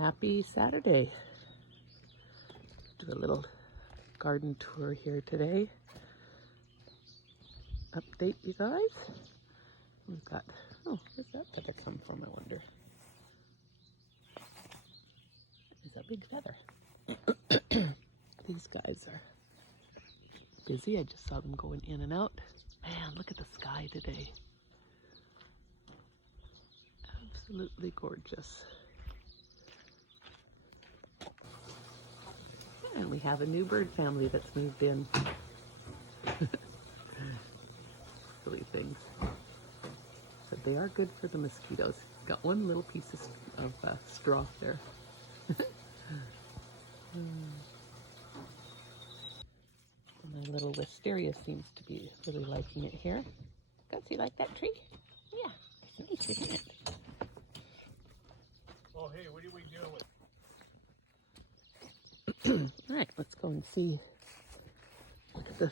Happy Saturday. Do a little garden tour here today. Update you guys. We've got, oh, where's that feather come from, I wonder? It's a big feather. These guys are busy. I just saw them going in and out. Man, look at the sky today. Absolutely gorgeous. And we have a new bird family that's moved in. Silly things. But they are good for the mosquitoes. Got one little piece of straw there. My little wisteria seems to be really liking it here. Gus, you like that tree? Yeah, it's nice, isn't it? Oh, hey, what are we doing with? All right, let's go and see. Look at the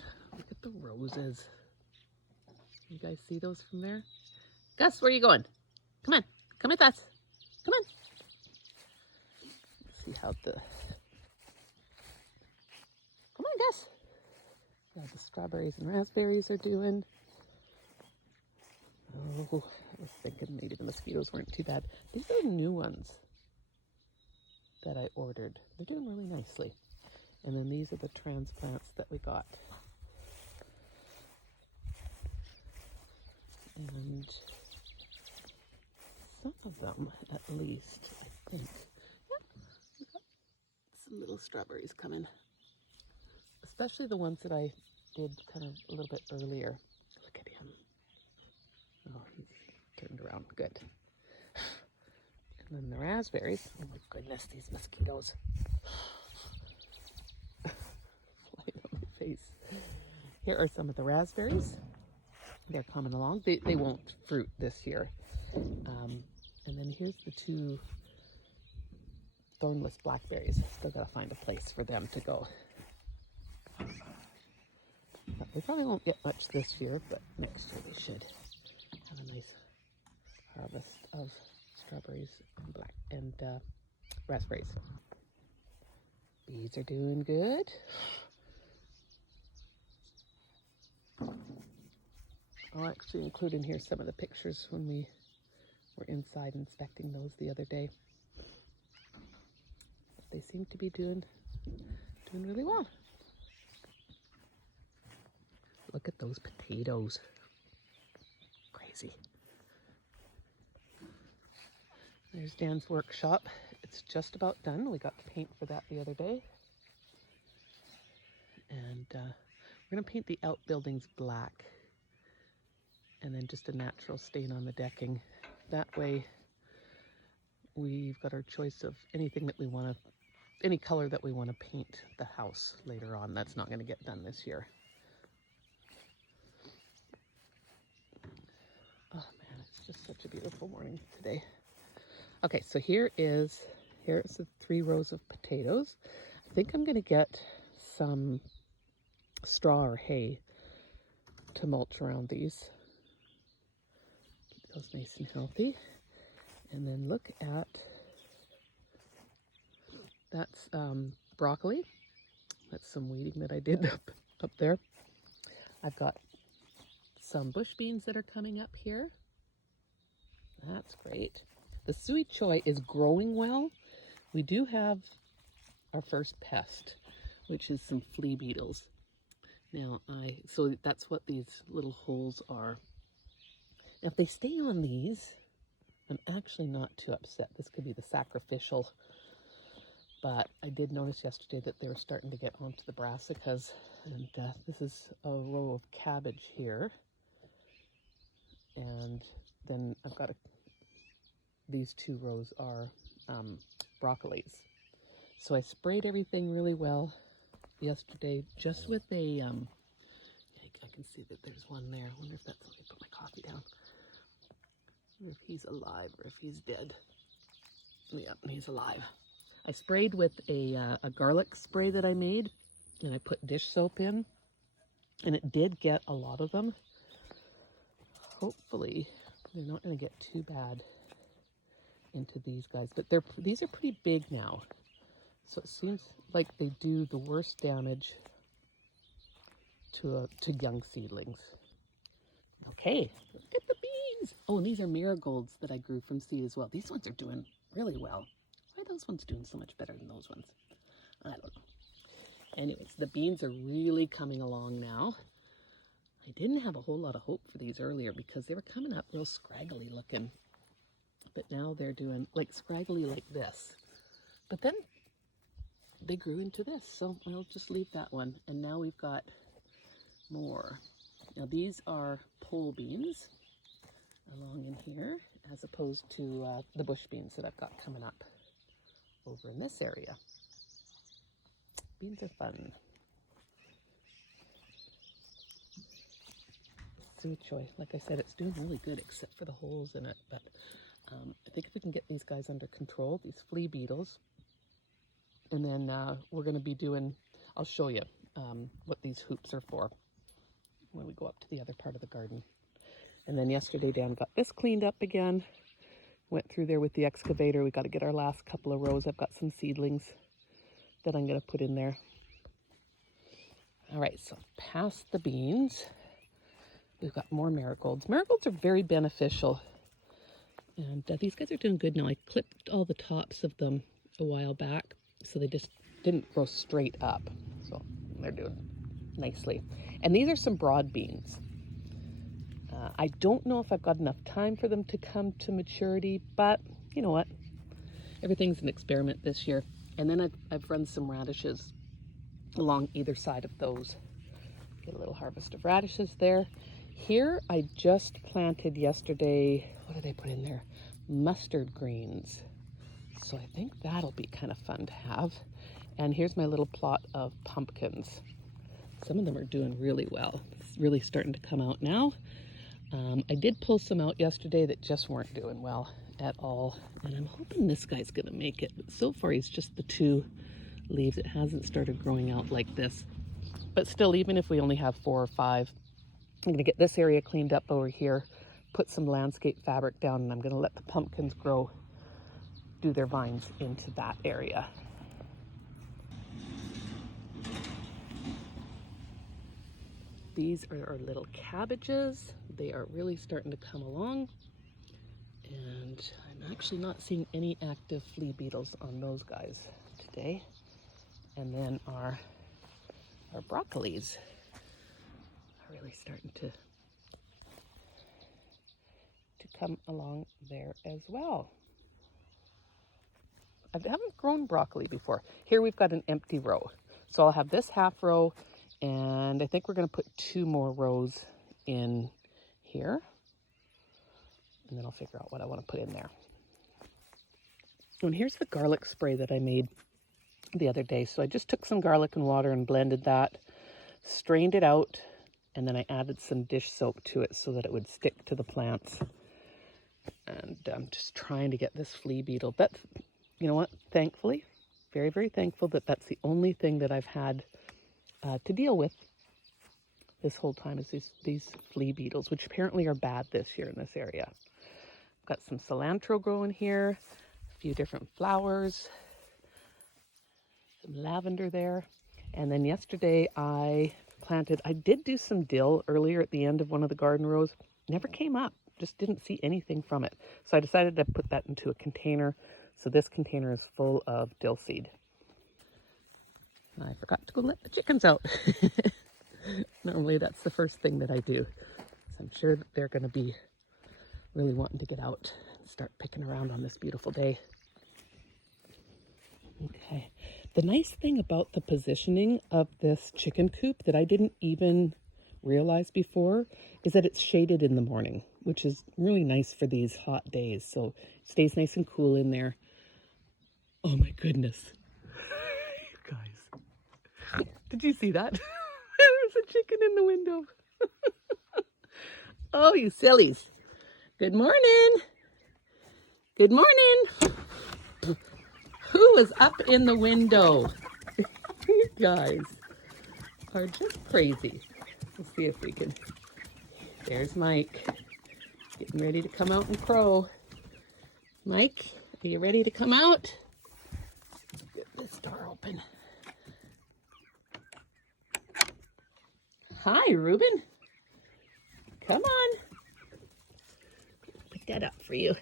roses. You guys see those from there? Gus, where are you going? Come on, come with us. Come on. Let's see how come on, Gus. How the strawberries and raspberries are doing. Oh, I was thinking maybe the mosquitoes weren't too bad. These are new ones that I ordered. They're doing really nicely. And then these are the transplants that we got. And some of them, at least, I think. Yep, we got some little strawberries coming. Especially the ones that I did kind of a little bit earlier. Look at him. Oh, he's turned around. Good. And then the raspberries. Oh my goodness, these mosquitoes. Flying on my face. Here are some of the raspberries. They're coming along. They won't fruit this year. And then here's the two thornless blackberries. Still gotta find a place for them to go. They probably won't get much this year, but next year they should have a nice harvest of strawberries and raspberries. Bees are doing good. I'll actually include in here some of the pictures when we were inside inspecting those the other day. But they seem to be doing really well. Look at those potatoes. Crazy. There's Dan's workshop. It's just about done. We got the paint for that the other day. And we're going to paint the outbuildings black. And then just a natural stain on the decking. That way we've got our choice of anything that we want to, any color that we want to paint the house later on. That's not going to get done this year. Oh man, it's just such a beautiful morning today. Okay, so here's the 3 rows of potatoes. I think I'm going to get some straw or hay to mulch around these. Keep those nice and healthy. And then look at, that's broccoli. That's some weeding that I did up there. I've got some bush beans that are coming up here. That's great. The sui choi is growing well. We do have our first pest, which is some flea beetles. Now, so that's what these little holes are. Now, if they stay on these, I'm actually not too upset. This could be the sacrificial. But I did notice yesterday that they were starting to get onto the brassicas. And this is a row of cabbage here. And then I've got these 2 rows are broccolis. So I sprayed everything really well yesterday, just with a, I can see that there's one there. I wonder if that's, let me put my coffee down. I wonder if he's alive or if he's dead. Yeah, he's alive. I sprayed with a garlic spray that I made, and I put dish soap in, and it did get a lot of them. Hopefully they're not going to get too bad into these guys. But these are pretty big now. So it seems like they do the worst damage to young seedlings. Okay, look at the beans. Oh, and these are marigolds that I grew from seed as well. These ones are doing really well. Why are those ones doing so much better than those ones? I don't know. Anyways, the beans are really coming along now. I didn't have a whole lot of hope for these earlier because they were coming up real scraggly looking. But now they're doing like scraggly like this. But then they grew into this, so I'll just leave that one. And now we've got more. Now these are pole beans along in here, as opposed to the bush beans that I've got coming up over in this area. Beans are fun. Sweet choy. Like I said, it's doing really good except for the holes in it. But I think if we can get these guys under control, these flea beetles, and then we're going to be doing, I'll show you what these hoops are for when we go up to the other part of the garden. And then yesterday Dan got this cleaned up again. Went through there with the excavator. We got to get our last couple of rows. I've got some seedlings that I'm going to put in there. All right, so past the beans, we've got more marigolds. Marigolds are very beneficial. And these guys are doing good now. I clipped all the tops of them a while back, so they just didn't grow straight up. So they're doing nicely. And these are some broad beans. I don't know if I've got enough time for them to come to maturity, but you know what? Everything's an experiment this year. And then I've run some radishes along either side of those. Get a little harvest of radishes there. Here I just planted yesterday, what did I put in there? Mustard greens. So I think that'll be kind of fun to have. And here's my little plot of pumpkins. Some of them are doing really well. It's really starting to come out now. I did pull some out yesterday that just weren't doing well at all. And I'm hoping this guy's gonna make it. But so far he's just the 2 leaves. It hasn't started growing out like this. But still, even if we only have 4 or 5, I'm gonna get this area cleaned up over here, put some landscape fabric down, and I'm gonna let the pumpkins grow, do their vines into that area. These are our little cabbages. They are really starting to come along. And I'm actually not seeing any active flea beetles on those guys today. And then our broccolis are really starting to come along there as well. I haven't grown broccoli before. Here we've got an empty row. So I'll have this half row, and I think we're going to put 2 more rows in here. And then I'll figure out what I want to put in there. And here's the garlic spray that I made the other day. So I just took some garlic and water and blended that, strained it out, and then I added some dish soap to it so that it would stick to the plants. And I'm just trying to get this flea beetle. But you know what? Thankfully, very, very thankful that that's the only thing that I've had to deal with this whole time is these flea beetles, which apparently are bad this year in this area. I've got some cilantro growing here, a few different flowers, some lavender there. And then yesterday I did do some dill earlier at the end of one of the garden rows. Never came up, just didn't see anything from it. So I decided to put that into a container. So this container is full of dill seed. I forgot to go let the chickens out. Normally that's the first thing that I do. So I'm sure that they're going to be really wanting to get out and start picking around on this beautiful day. Okay. The nice thing about the positioning of this chicken coop that I didn't even realize before is that it's shaded in the morning, which is really nice for these hot days. So it stays nice and cool in there. Oh my goodness. You guys. Did you see that? There's a chicken in the window. Oh, you sillies. Good morning. Good morning. Who is up in the window? You guys are just crazy. Let's see if we can. There's Mike. Getting ready to come out and crow. Mike, Are you ready to come out? Get this door open. Hi, Reuben. Come on. Put that up for you.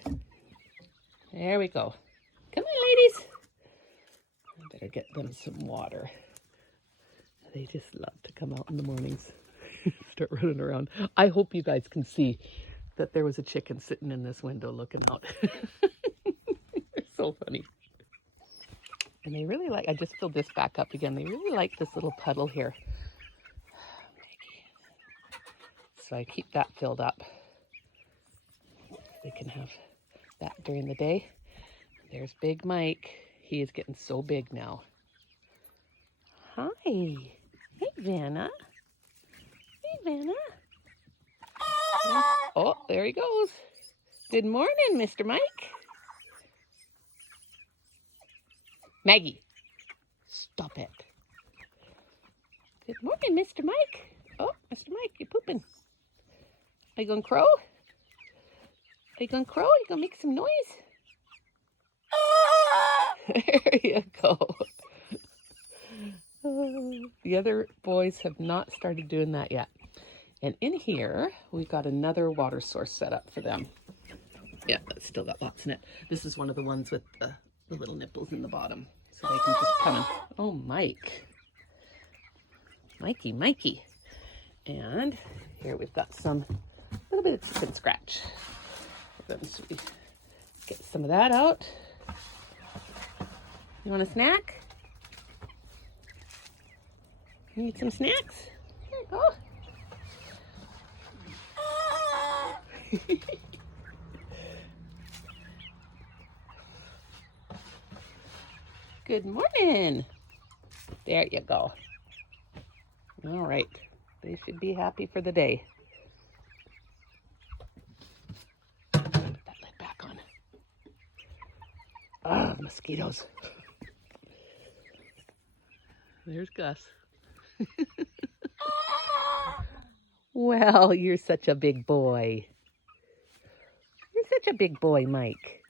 There we go. Come on, ladies. I better get them some water. They just love to come out in the mornings. Start running around. I hope you guys can see that there was a chicken sitting in this window looking out. They're so funny. And they really like, I just filled this back up again. They really like this little puddle here. So I keep that filled up. They can have that during the day. There's Big Mike. He is getting so big now. Hi. Hey, Vanna. Hey, Vanna. Oh, there he goes. Good morning, Mr. Mike. Maggie, stop it. Good morning, Mr. Mike. Oh, Mr. Mike, you're pooping. Are you going to crow? Are you going to crow? Are you going to make some noise? There you go. The other boys have not started doing that yet. And in here, we've got another water source set up for them. Yeah, it's still got lots in it. This is one of the ones with the little nipples in the bottom. So they can just come in. Oh, Mike. Mikey. And here we've got a little bit of chicken scratch. So we get some of that out. You want a snack? You need some snacks? There you go. Good morning. There you go. All right. They should be happy for the day. Put that lid back on. Ah, mosquitoes. There's Gus. Well, you're such a big boy. You're such a big boy, Mike.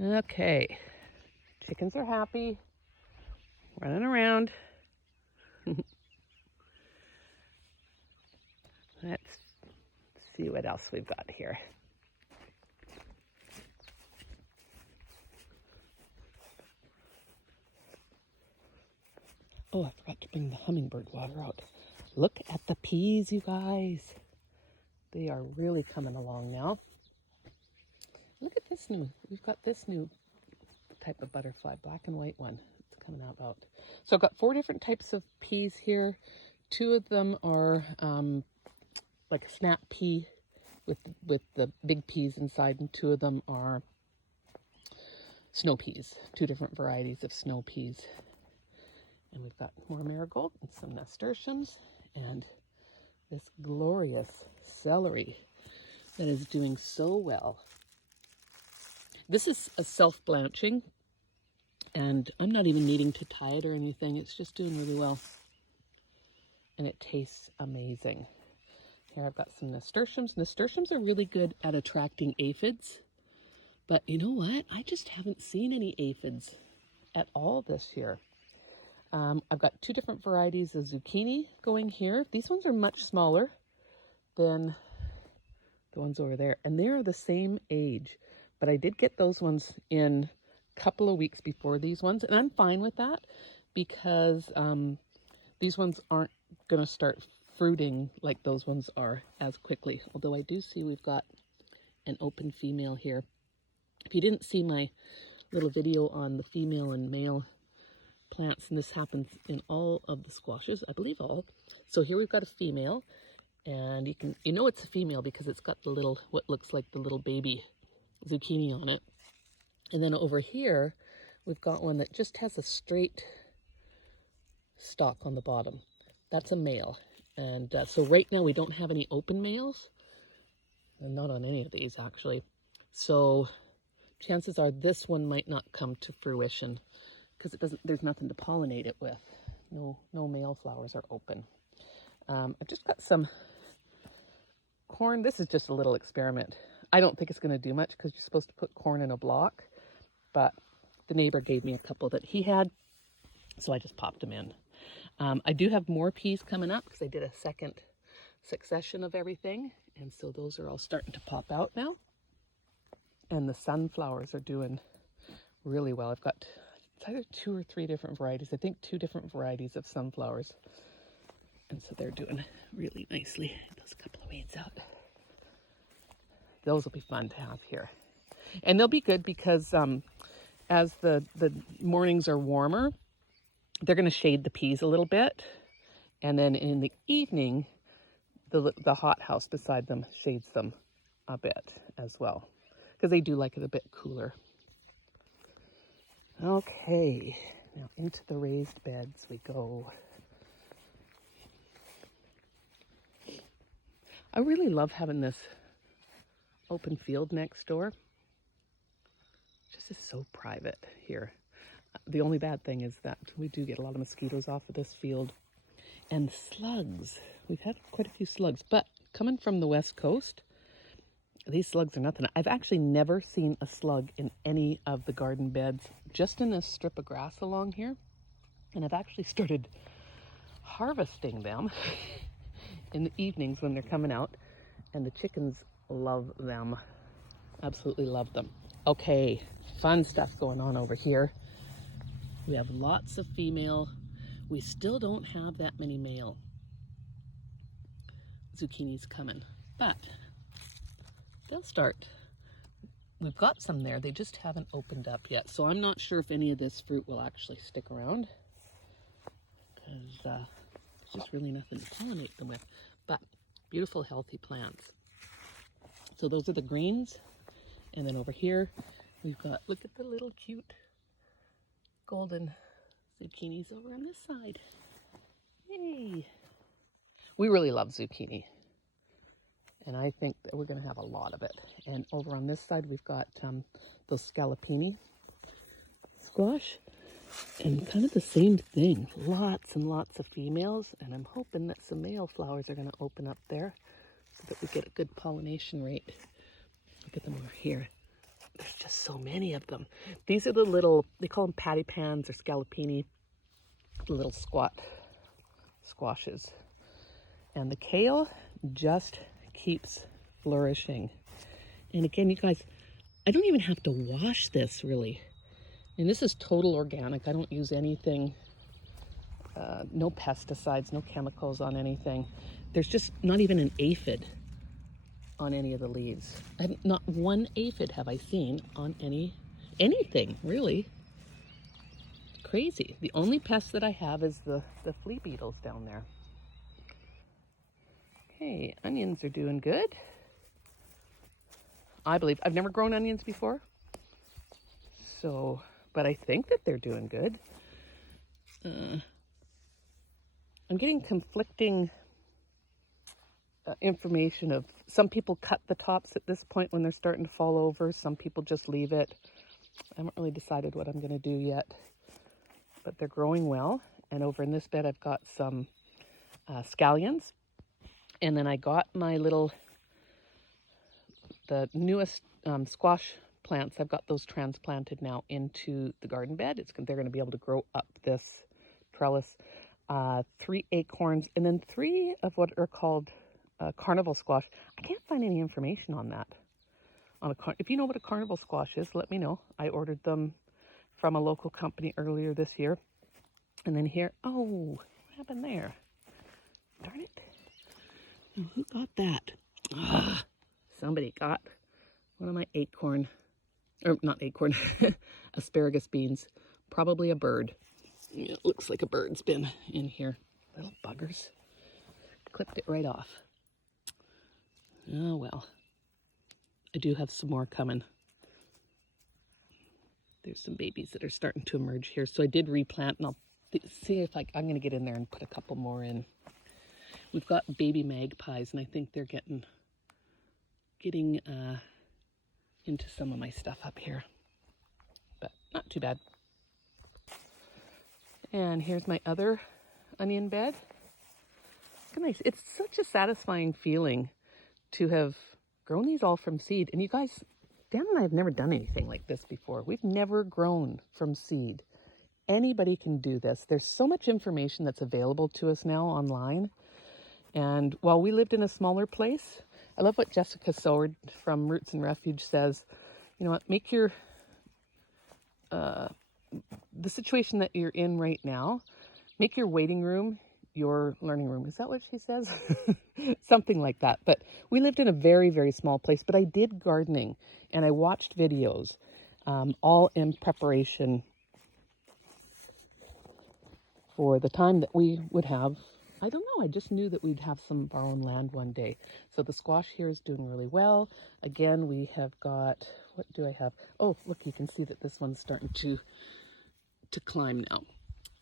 Okay. Chickens are happy. Running around. Let's see what else we've got here. Oh, I forgot to bring the hummingbird water out. Look at the peas, you guys. They are really coming along now. Look at this we've got this new type of butterfly, black and white one. It's coming out. So I've got 4 different types of peas here. 2 of them are like a snap pea with the big peas inside, and 2 of them are snow peas. 2 different varieties of snow peas. And we've got more marigold and some nasturtiums and this glorious celery that is doing so well. This is a self-blanching, and I'm not even needing to tie it or anything. It's just doing really well. And it tastes amazing. Here I've got some nasturtiums. Nasturtiums are really good at attracting aphids. But you know what? I just haven't seen any aphids at all this year. I've got 2 different varieties of zucchini going here. These ones are much smaller than the ones over there. And they are the same age. But I did get those ones in a couple of weeks before these ones. And I'm fine with that because these ones aren't going to start fruiting like those ones are as quickly. Although I do see we've got an open female here. If you didn't see my little video on the female and male plants, and this happens in all of the squashes, I believe all. So here we've got a female, and you know it's a female because it's got the little, what looks like the little baby zucchini on it. And then over here, we've got one that just has a straight stalk on the bottom. That's a male. And so right now we don't have any open males, and not on any of these actually. So chances are this one might not come to fruition because there's nothing to pollinate it with. No male flowers are open. I've just got some corn. This is just a little experiment. I don't think it's going to do much because you're supposed to put corn in a block, but the neighbor gave me a couple that he had, so I just popped them in. I do have more peas coming up because I did a second succession of everything, and so those are all starting to pop out now. And the sunflowers are doing really well. I've got, it's either 2 or 3 different varieties. I think 2 different varieties of sunflowers. And so they're doing really nicely. Those couple of weeds out. Those will be fun to have here. And they'll be good because as the mornings are warmer, they're going to shade the peas a little bit. And then in the evening, the hothouse beside them shades them a bit as well, because they do like it a bit cooler. Okay, now into the raised beds we go. I really love having this open field next door. Just is so private here. The only bad thing is that we do get a lot of mosquitoes off of this field. And slugs. We've had quite a few slugs, but coming from the west coast, these slugs are nothing. I've actually never seen a slug in any of the garden beds, just in this strip of grass along here. And I've actually started harvesting them in the evenings when they're coming out, and the chickens love them. Absolutely love them. Okay, fun stuff going on over here. We have lots of female. We still don't have that many male zucchinis coming, but they'll start. We've got some there. They just haven't opened up yet. So I'm not sure if any of this fruit will actually stick around, because there's just really nothing to pollinate them with. But beautiful, healthy plants. So those are the greens. And then over here, we've got, look at the little cute golden zucchinis over on this side. Yay! We really love zucchini, and I think that we're going to have a lot of it. And over on this side, we've got those scallopini squash, and kind of the same thing. Lots and lots of females, and I'm hoping that some male flowers are going to open up there so that we get a good pollination rate. Look at them over here. There's just so many of them. These are the little, they call them patty pans or scallopini, the little squat squashes. And the kale just keeps flourishing. And again, you guys, I don't even have to wash this really. And this is total organic. I don't use anything, no pesticides, no chemicals on anything. There's just not even an aphid on any of the leaves. Not one aphid have I seen on anything, really. Crazy. The only pest that I have is the flea beetles down there. Okay, onions are doing good. I believe. I've never grown onions before, so, but I think that they're doing good. I'm getting conflicting information of some people cut the tops at this point when they're starting to fall over. Some people just leave it. I haven't really decided what I'm going to do yet, but they're growing well. And over in this bed, I've got some scallions. And then I got my the newest squash plants. I've got those transplanted now into the garden bed. They're going to be able to grow up this trellis. 3 acorns, and then 3 of what are called carnival squash. I can't find any information on that. If you know what a carnival squash is, let me know. I ordered them from a local company earlier this year. And then here, oh, what happened there? Darn it. Oh, who got that? Somebody got one of my asparagus beans. Probably a bird. Yeah, it looks like a bird's been in here. Little buggers. Clipped it right off. Oh well. I do have some more coming. There's some babies that are starting to emerge here. So I did replant, and I'll see if I'm going to get in there and put a couple more in. We've got baby magpies, and I think they're getting into some of my stuff up here. But not too bad. And here's my other onion bed. It's nice. It's such a satisfying feeling to have grown these all from seed. And you guys, Dan and I have never done anything like this before. We've never grown from seed. Anybody can do this. There's so much information that's available to us now online. And while we lived in a smaller place, I love what Jessica Soward from Roots and Refuge says. You know what, make your, the situation that you're in right now, make your waiting room your learning room. Is that what she says? Something like that. But we lived in a very, very small place, but I did gardening and I watched videos, all in preparation for the time that we would have. I don't know, I just knew that we'd have some of our own land one day. So the squash here is doing really well. Again, we have got, what do I have? Oh, look, you can see that this one's starting to climb now.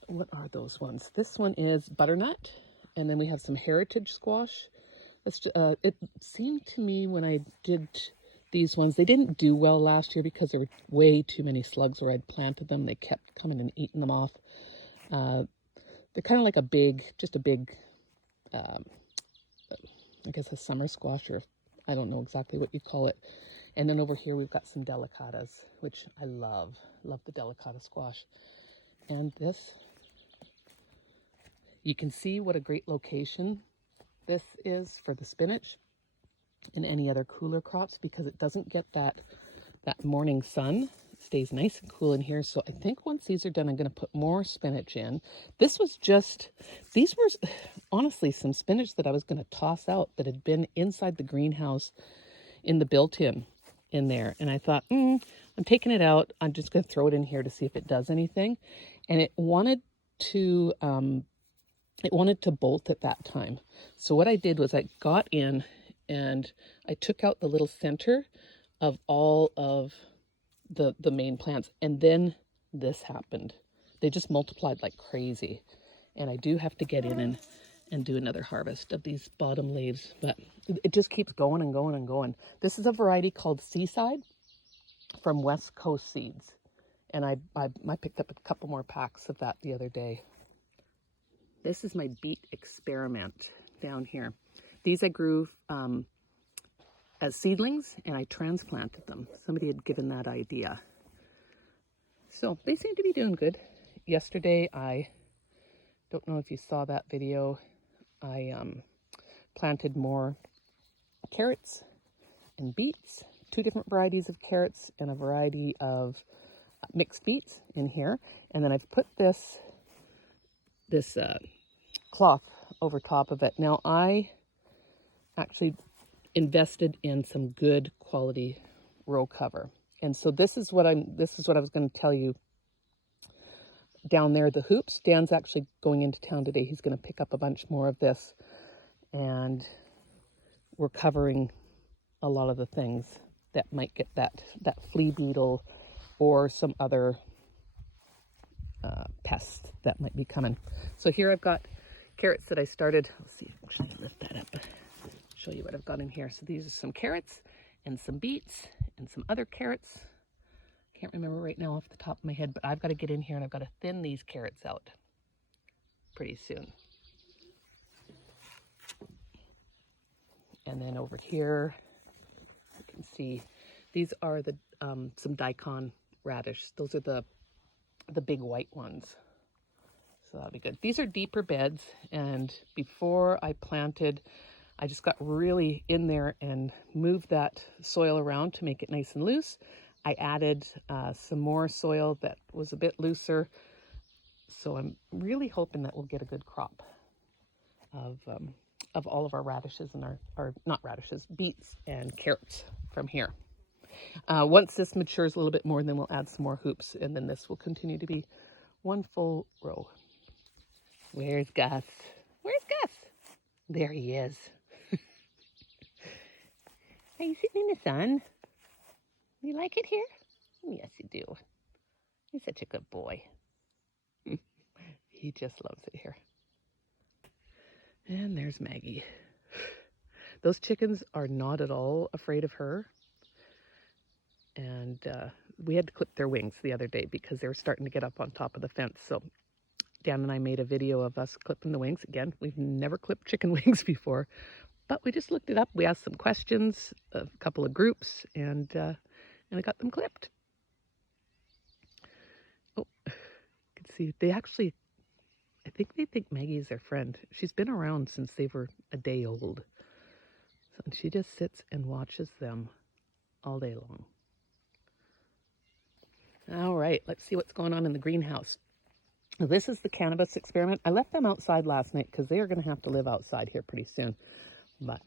What are those ones? This one is butternut, and then we have some heritage squash. It seemed to me when I did these ones, they didn't do well last year because there were way too many slugs where I'd planted them. They kept coming and eating them off. They're kind of like just a big, I guess a summer squash, or I don't know exactly what you call it. And then over here we've got some delicatas, which I love the delicata squash. And this, you can see what a great location this is for the spinach and any other cooler crops, because it doesn't get that morning sun. It stays nice and cool in here. So I think once these are done, I'm going to put more spinach in. These were honestly some spinach that I was going to toss out that had been inside the greenhouse in the built-in in there. And I thought, I'm taking it out. I'm just going to throw it in here to see if it does anything. And it wanted to bolt at that time. So what I did was I got in and I took out the little center of all of the main plants. And then this happened. They just multiplied like crazy. And I do have to get in and do another harvest of these bottom leaves. But it just keeps going and going and going. This is a variety called Seaside from West Coast Seeds. And I picked up a couple more packs of that the other day. This is my beet experiment down here. These I grew as seedlings, and I transplanted them. Somebody had given that idea. So they seem to be doing good. Yesterday, I don't know if you saw that video, I planted more carrots and beets, 2 different varieties of carrots and a variety of mixed beets in here. And then I've put this cloth over top of it. Now I actually invested in some good quality row cover. And so this is what I was going to tell you down there, the hoops. Dan's actually going into town today. He's going to pick up a bunch more of this, and we're covering a lot of the things that might get that flea beetle or some other pest that might be coming. So here I've got carrots that I started. Let's see, actually lift that up, show you what I've got in here. So these are some carrots and some beets and some other carrots. Can't remember right now off the top of my head, but I've got to get in here and I've got to thin these carrots out pretty soon. And then over here, you can see these are the some daikon radish. Those are the big white ones. So that'll be good. These are deeper beds, and before I planted, I just got really in there and moved that soil around to make it nice and loose. I added some more soil that was a bit looser. So I'm really hoping that we'll get a good crop of all of our radishes and our not radishes, beets and carrots from here. Once this matures a little bit more, then we'll add some more hoops, and then this will continue to be one full row. Where's Gus? Where's Gus? There he is. Are you sitting in the sun? You like it here? Yes, you do. You're such a good boy. He just loves it here. And there's Maggie. Those chickens are not at all afraid of her. And we had to clip their wings the other day because they were starting to get up on top of the fence. So Dan and I made a video of us clipping the wings. Again, we've never clipped chicken wings before, But we just looked it up. We asked some questions, a couple of groups, and I got them clipped. Oh, you can see they actually, I think they think Maggie is their friend. She's been around since they were a day old. So, and she just sits and watches them all day long. All right, let's see what's going on in the greenhouse. This is the cannabis experiment. I left them outside last night because they are going to have to live outside here pretty soon. But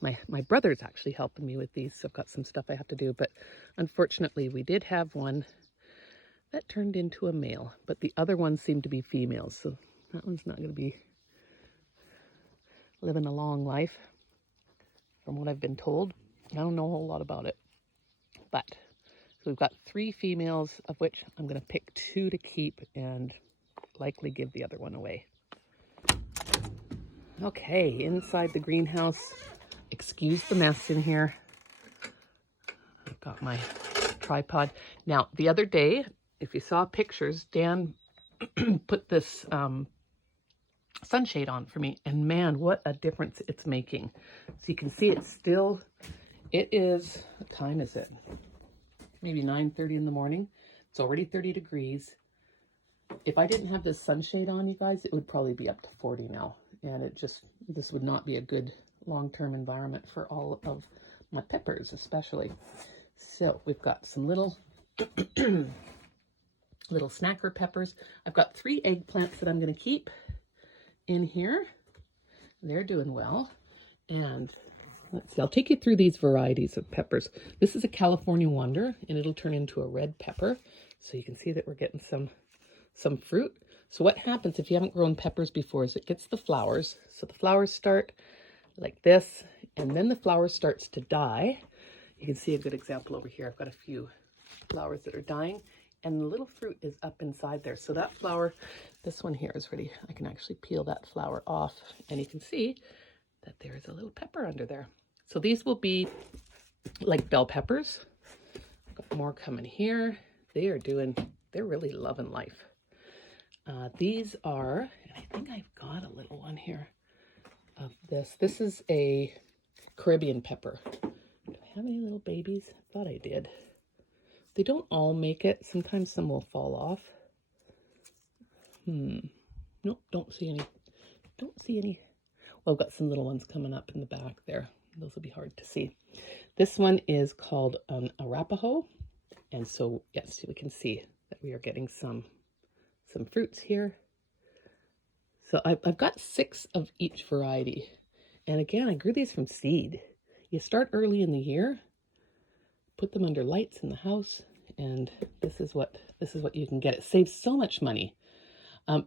my brother's actually helping me with these, so I've got some stuff I have to do. But unfortunately, we did have one that turned into a male, but the other ones seem to be females, so that one's not going to be living a long life, from what I've been told. I don't know a whole lot about it, but so we've got 3 females, of which I'm going to pick 2 to keep and likely give the other one away. Okay, inside the greenhouse. Excuse the mess in here. I've got my tripod. Now, the other day, if you saw pictures, Dan put this sunshade on for me, and man, what a difference it's making. So you can see it's still, it is, what time is it? Maybe 9:30 in the morning. It's already 30 degrees. If I didn't have this sunshade on, you guys, it would probably be up to 40 now. And it just, this would not be a good long-term environment for all of my peppers, especially. So we've got some little little snacker peppers. I've got 3 eggplants that I'm going to keep in here. They're doing well. And let's see, I'll take you through these varieties of peppers. This is a California Wonder, and it'll turn into a red pepper. So you can see that we're getting some fruit. So what happens if you haven't grown peppers before is it gets the flowers. So the flowers start like this, and then the flower starts to die. You can see a good example over here. I've got a few flowers that are dying, and the little fruit is up inside there. So that flower, this one here is ready. I can actually peel that flower off, and you can see that there is a little pepper under there. So these will be like bell peppers. I've got more coming here. They're really loving life. These are, and I think I've got a little one here of this. This is a Caribbean pepper. Do I have any little babies? I thought I did. They don't all make it. Sometimes some will fall off. Nope, don't see any. Don't see any. Well, I've got some little ones coming up in the back there. Those will be hard to see. This one is called an Arapaho. And so, yes, we can see that we are getting some fruits here. So I've got 6 of each variety. And again, I grew these from seed. You start early in the year, put them under lights in the house, and this is what you can get. It saves so much money.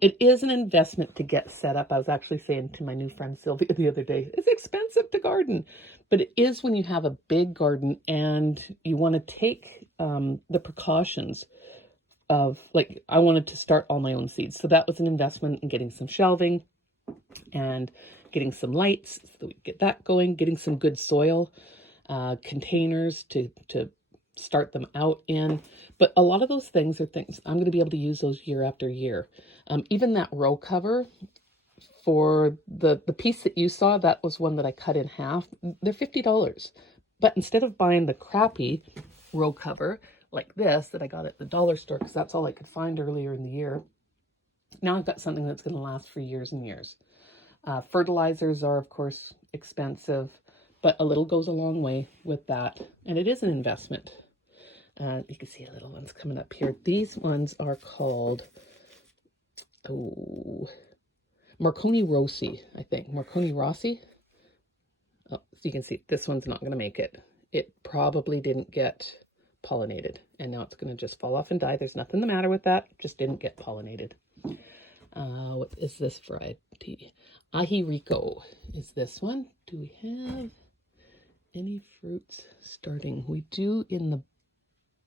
It is an investment to get set up. I was actually saying to my new friend Sylvia the other day, it's expensive to garden, but it is when you have a big garden and you want to take the precautions of, like, I wanted to start all my own seeds. So that was an investment in getting some shelving and getting some lights so that we get that going, getting some good soil, containers to start them out in. But a lot of those things are things I'm going to be able to use those year after year. Even that row cover for the piece that you saw, that was one that I cut in half. They're $50. But instead of buying the crappy row cover like this that I got at the dollar store, because that's all I could find earlier in the year, now I've got something that's going to last for years and years. Fertilizers are, of course, expensive, but a little goes a long way with that. And it is an investment. You can see little ones coming up here. These ones are called, Marconi Rossi, I think. Marconi Rossi. Oh, so you can see this one's not going to make it. It probably didn't get pollinated, and now it's going to just fall off and die. There's nothing the matter with that. Just didn't get pollinated. What is this variety? Aji Rico is this one. Do we have any fruits starting? We do in the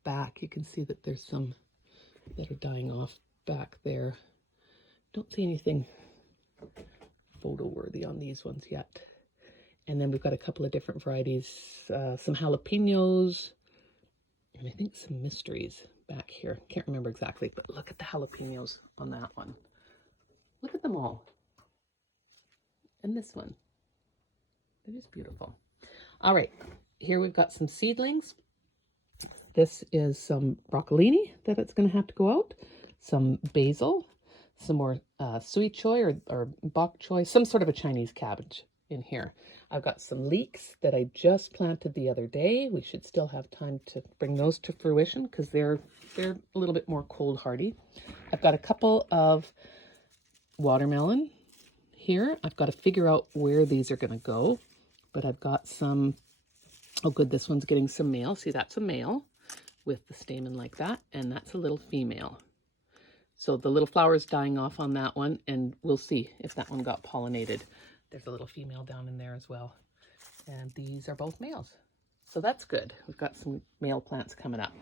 back. You can see that there's some that are dying off back there. Don't see anything photo worthy on these ones yet. And then we've got a couple of different varieties, some jalapenos, and I think some mysteries back here. Can't remember exactly, but look at the jalapenos on that one. Look at them all. and this one. It is beautiful. All right, here we've got some seedlings. This is some broccolini that it's going to have to go out, some basil, some more sui choy or bok choy, some sort of a Chinese cabbage in here. I've got some leeks that I just planted the other day. We should still have time to bring those to fruition because they're a little bit more cold hardy. I've got a couple of watermelon here. I've got to figure out where these are going to go, but I've got some, oh good, this one's getting some male. See, that's a male with the stamen like that, and that's a little female. So the little flower is dying off on that one, and we'll see if that one got pollinated. There's a little female down in there as well. And these are both males. So that's good. We've got some male plants coming up.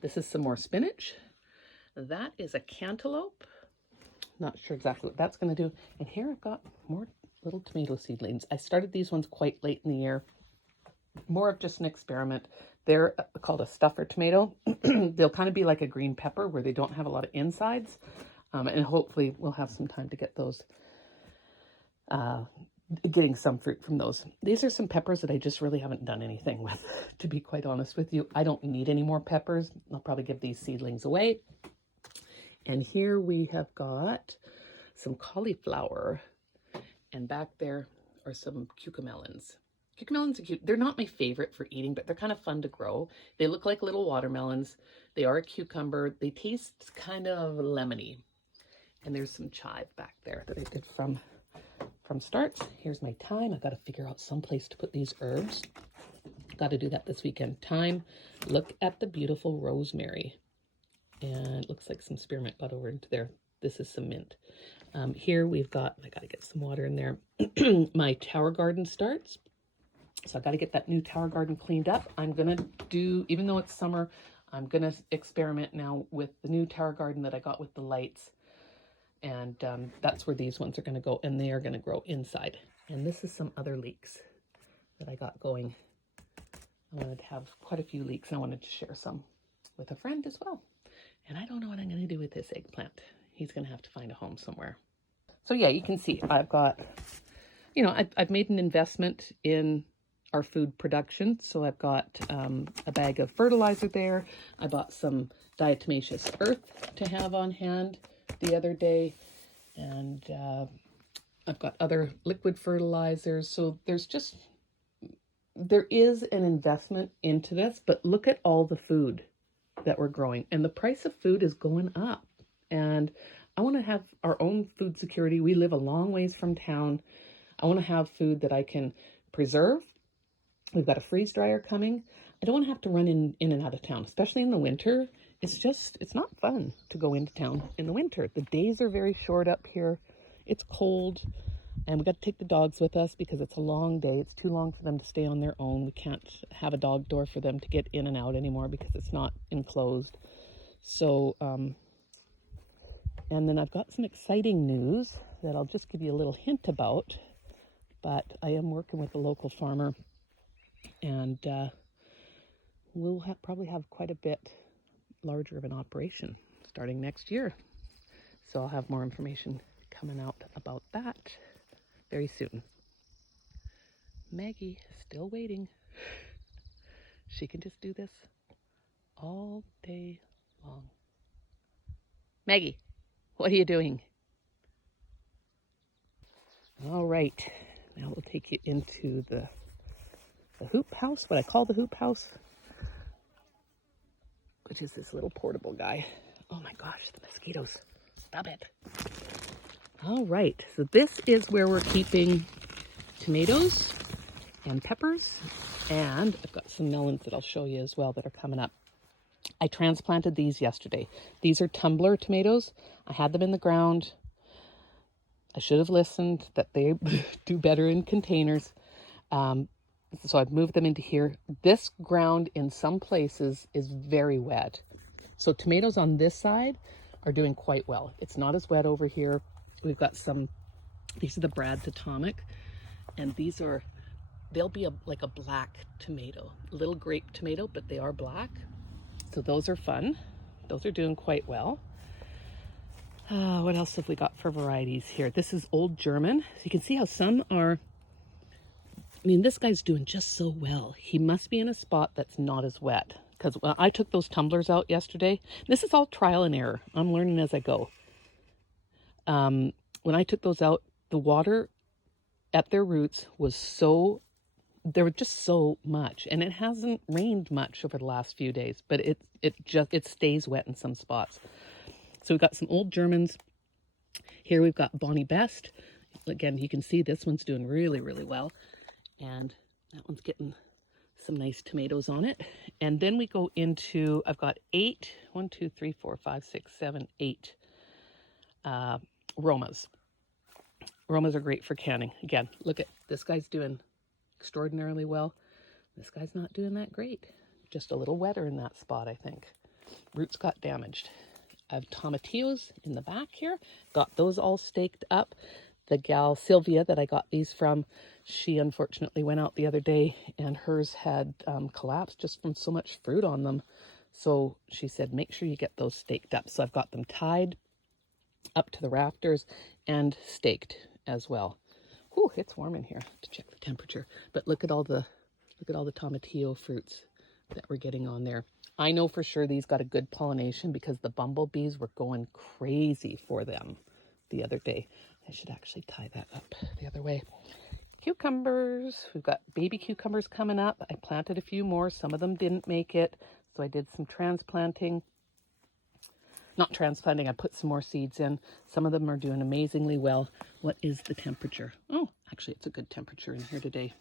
This is some more spinach. That is a cantaloupe. Not sure exactly what that's going to do. And here I've got more little tomato seedlings. I started these ones quite late in the year. More of just an experiment. They're called a stuffer tomato. They'll kind of be like a green pepper where they don't have a lot of insides. And hopefully we'll have some time to get those, getting some fruit from those. These are some peppers that I just really haven't done anything with, to be quite honest with you. I don't need any more peppers. I'll probably give these seedlings away. And here we have got some cauliflower. And back there are some cucamelons. Cucamelons are cute. They're not my favorite for eating, but they're kind of fun to grow. They look like little watermelons. They are a cucumber. They taste kind of lemony. And there's some chive back there that I did from starts. Here's my thyme. I've got to figure out some place to put these herbs. Got to do that this weekend. Thyme. Look at the beautiful rosemary. And it looks like some spearmint got over into there. This is some mint. Here we've got, I got to get some water in there, my tower garden starts. So I've got to get that new tower garden cleaned up. I'm going to do, even though it's summer, I'm going to experiment now with the new tower garden that I got with the lights. And that's where these ones are going to go. And they are going to grow inside. And this is some other leeks that I got going. I wanted to have quite a few leeks. And I wanted to share some with a friend as well. And I don't know what I'm going to do with this eggplant. He's going to have to find a home somewhere. So yeah, you can see I've got, you know, I've made an investment in our food production. So I've got a bag of fertilizer there. I bought some diatomaceous earth to have on hand the other day. And I've got other liquid fertilizers. So there is an investment into this, but look at all the food that we're growing. And the price of food is going up. And I want to have our own food security. We live a long ways from town. I want to have food that I can preserve. We've got a freeze dryer coming. I don't want to have to run in and out of town, especially in the winter. It's not fun to go into town in the winter. The days are very short up here. It's cold, and we got to take the dogs with us because it's a long day. It's too long for them to stay on their own. We can't have a dog door for them to get in and out anymore because it's not enclosed. So, and then I've got some exciting news that I'll just give you a little hint about, but I am working with a local farmer, and we'll probably have quite a bit larger of an operation starting next year. So I'll have more information coming out about that very soon. Maggie, still waiting. She can just do this all day long. Maggie, what are you doing? All right, now we'll take you into the hoop house, what I call the hoop house, which is this little portable guy. Oh my gosh, the mosquitoes. Stop it. All right, so this is where we're keeping tomatoes and peppers, and I've got some melons that I'll show you as well that are coming up. I transplanted these yesterday. These are tumbler tomatoes. I had them in the ground. I should have listened that they do better in containers. So I've moved them into here. This ground in some places is very wet. So tomatoes on this side are doing quite well. It's not as wet over here. We've got these are the Brad's Atomic, and they'll be like a black tomato, a little grape tomato, but they are black. So those are fun. Those are doing quite well. What else have we got for varieties here? This is Old German. So you can see how some are, I mean, this guy's doing just so well. He must be in a spot that's not as wet, because I took those tumblers out yesterday. This is all trial and error. I'm learning as I go. When I took those out, the water at their roots was so, there were just so much, and it hasn't rained much over the last few days, but it stays wet in some spots. So we've got some Old Germans. Here we've got Bonnie Best. Again, you can see this one's doing really, really well. And that one's getting some nice tomatoes on it. And then we go into, I've got 8 Romas. Romas are great for canning. Again, look at this guy's doing extraordinarily well. This guy's not doing that great. Just a little wetter in that spot, I think. Roots got damaged. I have tomatillos in the back here. Got those all staked up. The gal Sylvia that I got these from, she unfortunately went out the other day and hers had collapsed just from so much fruit on them. So she said, make sure you get those staked up. So I've got them tied up to the rafters and staked as well. Whew, it's warm in here to check the temperature. But look at all the tomatillo fruits that we're getting on there. I know for sure these got a good pollination because the bumblebees were going crazy for them the other day. I should actually tie that up the other way. Cucumbers. We've got baby cucumbers coming up. I planted a few more. Some of them didn't make it. So I did some transplanting. Not transplanting, I put some more seeds in. Some of them are doing amazingly well. What is the temperature? Oh, actually it's a good temperature in here today.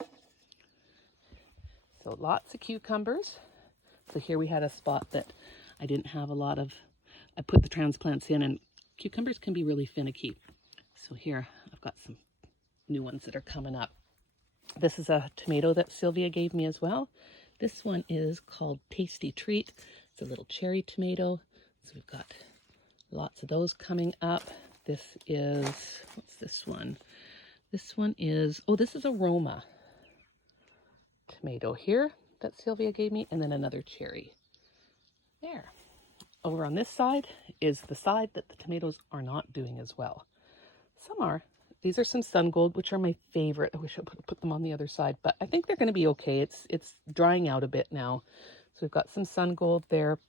So lots of cucumbers. So here we had a spot that I didn't have a lot of. I put the transplants in, and cucumbers can be really finicky. So here I've got some new ones that are coming up. This is a tomato that Sylvia gave me as well. This one is called Tasty Treat. It's a little cherry tomato. So we've got lots of those coming up. This is, what's this one? This one is, oh, this is a Roma tomato here that Sylvia gave me, and then another cherry. There. Over on this side is the side that the tomatoes are not doing as well. Some are. These are some Sun Gold, which are my favorite. I wish I would put them on the other side, but I think they're going to be okay. It's drying out a bit now. So we've got some Sun Gold there.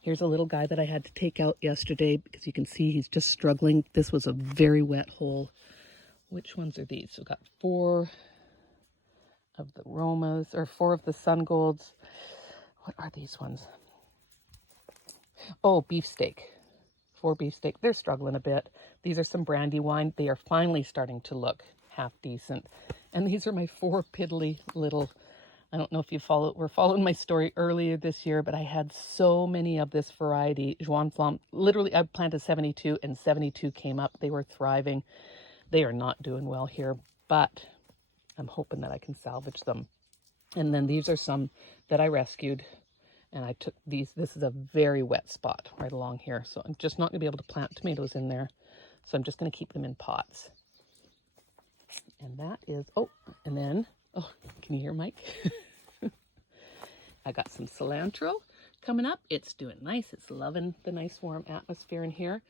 Here's a little guy that I had to take out yesterday because you can see he's just struggling. This was a very wet hole. Which ones are these? So we've got 4 of the Romas, or 4 of the Sun Golds. What are these ones? Oh, beefsteak. 4 beefsteak. They're struggling a bit. These are some Brandywine. They are finally starting to look half decent. And these are my 4 piddly little, I don't know if you were following my story earlier this year, but I had so many of this variety. Juan Flam, literally I planted 72 and 72 came up. They were thriving. They are not doing well here, but I'm hoping that I can salvage them. And then these are some that I rescued, and I took these. This is a very wet spot right along here, so I'm just not going to be able to plant tomatoes in there. So I'm just going to keep them in pots. And that is, oh, and then, oh, can you hear Mike? I got some cilantro coming up. It's doing nice. It's loving the nice warm atmosphere in here.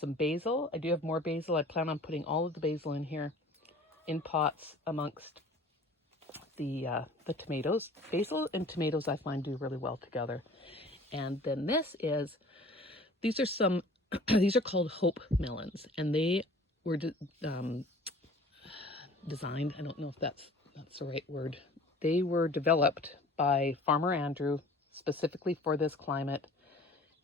Some basil. I do have more basil. I plan on putting all of the basil in here in pots amongst the tomatoes. Basil and tomatoes I find do really well together. And then these are some, these are called Hope melons, and they were designed, I don't know if that's the right word. They were developed by Farmer Andrew specifically for this climate,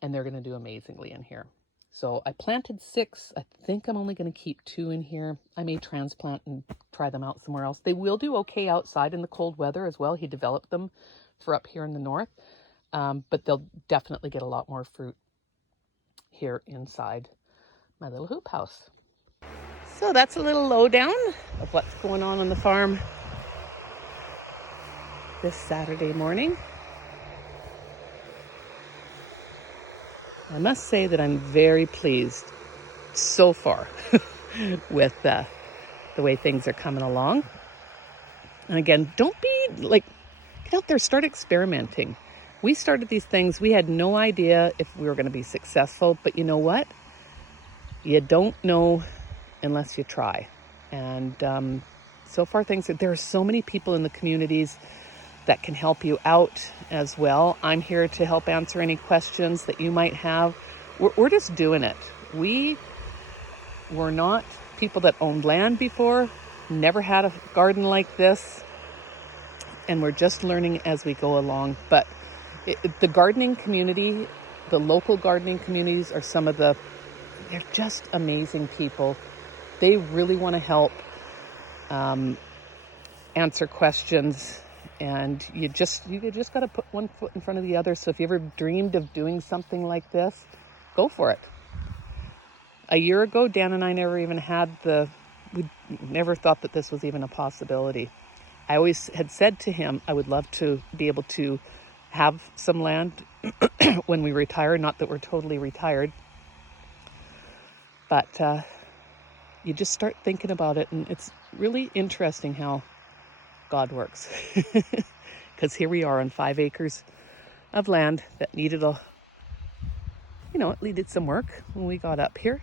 and they're going to do amazingly in here. So I planted 6. I think I'm only going to keep 2 in here. I may transplant and try them out somewhere else. They will do okay outside in the cold weather as well. He developed them for up here in the north, but they'll definitely get a lot more fruit here inside my little hoop house. So that's a little lowdown of what's going on the farm this Saturday morning. I must say that I'm very pleased so far with the way things are coming along. And again, don't be like, get out there, start experimenting. We started these things, we had no idea if we were going to be successful, but you know what? You don't know unless you try. And so far there are so many people in the communities that can help you out as well. I'm here to help answer any questions that you might have. We're just doing it. We were not people that owned land before, never had a garden like this, and we're just learning as we go along. But the gardening community, the local gardening communities are they're just amazing people. They really want to help answer questions, and you just got to put one foot in front of the other. So if you ever dreamed of doing something like this, go for it. A year ago, Dan and I never even we never thought that this was even a possibility. I always had said to him, I would love to be able to have some land when we retire. Not that we're totally retired, but you just start thinking about it, and it's really interesting how God works. Because here we are on 5 acres of land that needed it needed some work when we got up here,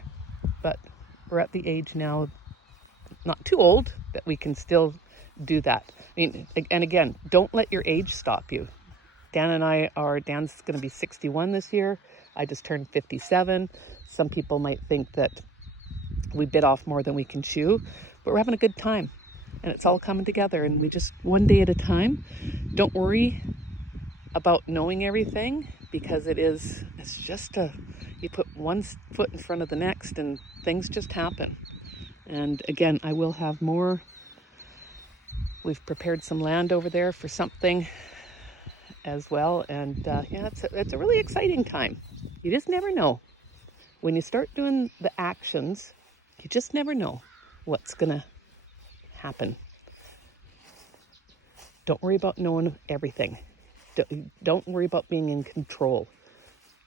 but we're at the age now, not too old, that we can still do that. I mean, and again, don't let your age stop you. Dan's going to be 61 this year. I just turned 57. Some people might think that we bit off more than we can chew, but we're having a good time, and it's all coming together, and we just one day at a time. Don't worry about knowing everything, because it's just you put one foot in front of the next, and things just happen. And again, I will have more. We've prepared some land over there for something as well, and it's a really exciting time. You just never know. When you start doing the actions, you just never know what's gonna happen. Don't worry about knowing everything. Don't worry about being in control.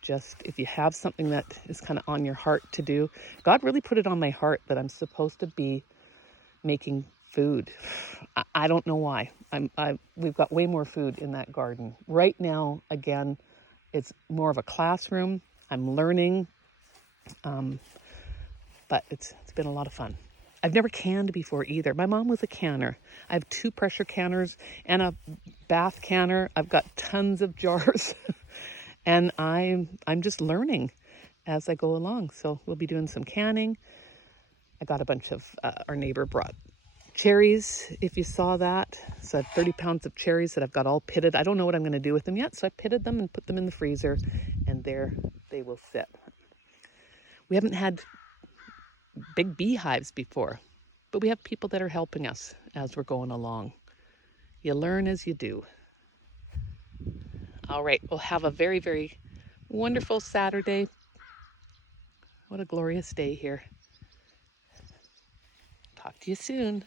Just if you have something that is kind of on your heart to do, God really put it on my heart that I'm supposed to be making food. I don't know why. We've got way more food in that garden. Right now, again, it's more of a classroom. I'm learning, but it's been a lot of fun. I've never canned before either. My mom was a canner. I have 2 pressure canners and a bath canner. I've got tons of jars, and I'm just learning as I go along. So we'll be doing some canning. I got a bunch of our neighbor brought cherries, if you saw that. So I have 30 pounds of cherries that I've got all pitted. I don't know what I'm going to do with them yet, so I pitted them and put them in the freezer, and there they will sit. We haven't had big beehives before, but we have people that are helping us as we're going along. You learn as you do. All right, we'll have a very, very wonderful Saturday. What a glorious day here. Talk to you soon.